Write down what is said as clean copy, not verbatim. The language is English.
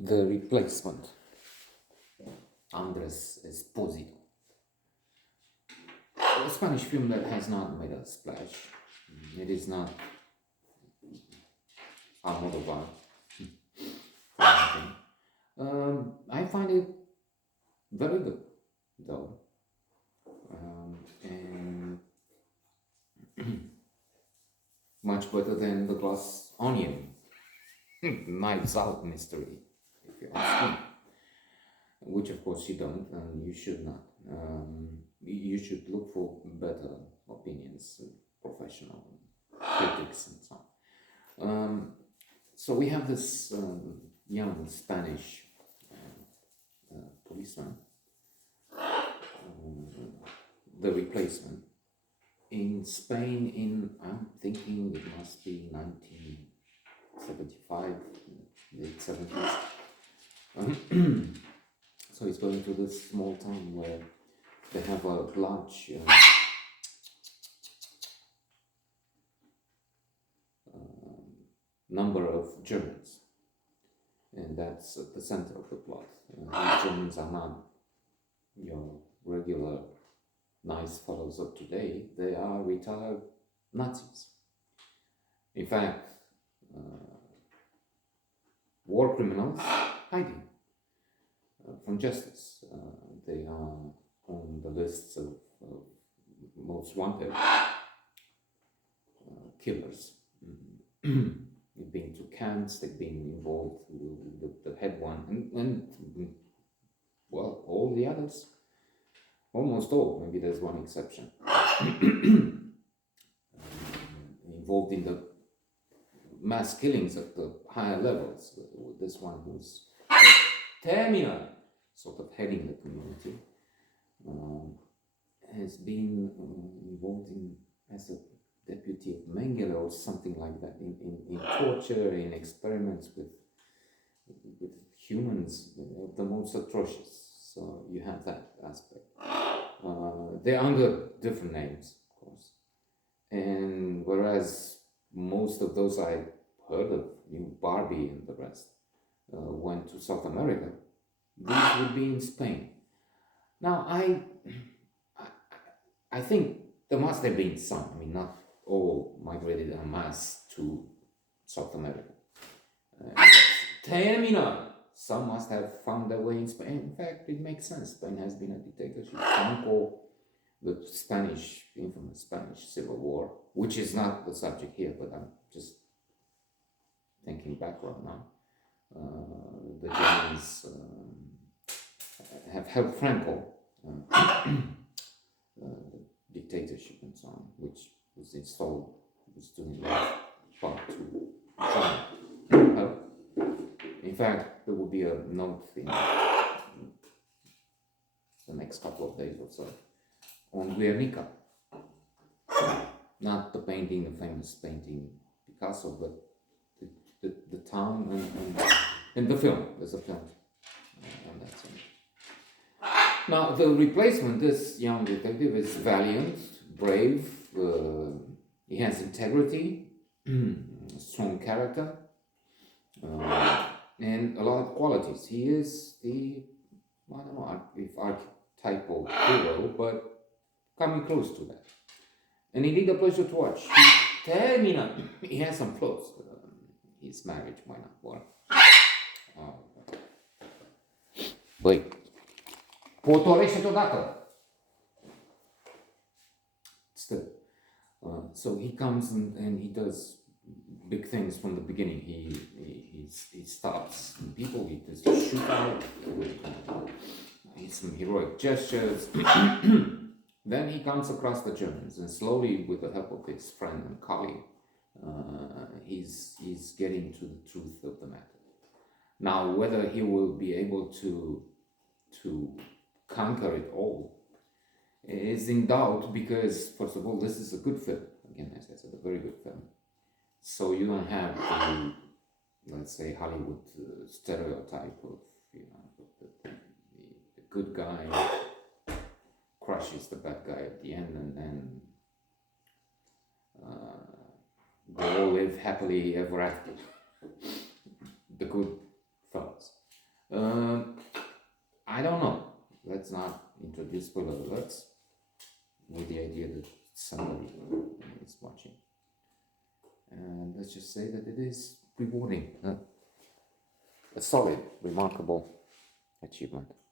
The Replacement, Andres Esposito. A Spanish film that has not made a splash. It is not Almodovar. I find it very good, though. And much better than The Glass Onion, Knives Out mystery, if you ask me. Which, of course, you don't, and you should not. You should look for better opinions, professional critics, and so on. So we have this young Spanish policeman, The Replacement, in Spain in, I'm thinking it must be 1975, late 70s. So he's going to this small town where they have a large number of Germans, and that's at the center of the plot. These Germans are not your regular nice fellows of today, they are retired Nazis. In fact, war criminals hiding from justice. They are on the lists of most wanted killers. They've been to camps, they've been involved with the head one, and well, all the others, almost all, maybe there's one exception, involved in the mass killings at the higher levels. This one who's terminal, sort of heading the community, has been involved in as a deputy of Mengele or something like that, in torture, in experiments with humans, the most atrocious. So you have that aspect. They're under different names, of course. And whereas most of those I heard of, Barbie and the rest, went to South America, these would be in Spain. Now, I think there must have been some, not all migrated en masse to South America. Terminal. Some must have found their way in Spain. In fact, it makes sense. Spain has been a dictatorship. Franco, the infamous Spanish Civil War, which is not the subject here, but I'm just thinking background now. The Germans have helped Franco, dictatorship and so on, which was installed, was doing that part to China. In fact, there will be a note in the next couple of days or so on Guernica. Not the painting, the famous painting Picasso, but the town and the film. There's a film on that scene. Now, The Replacement, this young detective is valiant, brave, he has integrity, strong character, and a lot of qualities. He is the, I don't know if archetypal hero, but coming close to that. And indeed a pleasure to watch. He has some flaws. His marriage might not work. Băi, potorește-te odată. Still. So he comes and he does big things from the beginning. He stops people, he does the shootout, some heroic gestures. Then he comes across the Germans, and slowly, with the help of his friend and colleague, he's getting to the truth of the matter. Now, whether he will be able to conquer it all is in doubt, because, first of all, this is a good film. Again, as I said, a very good film. So you don't have the, let's say, Hollywood stereotype of, the good guy crushes the bad guy at the end, and then they all live happily ever after. The good fellas. I don't know. Let's not introduce spoiler alerts with the idea that somebody is watching. And let's just say that it is rewarding, a solid, remarkable achievement.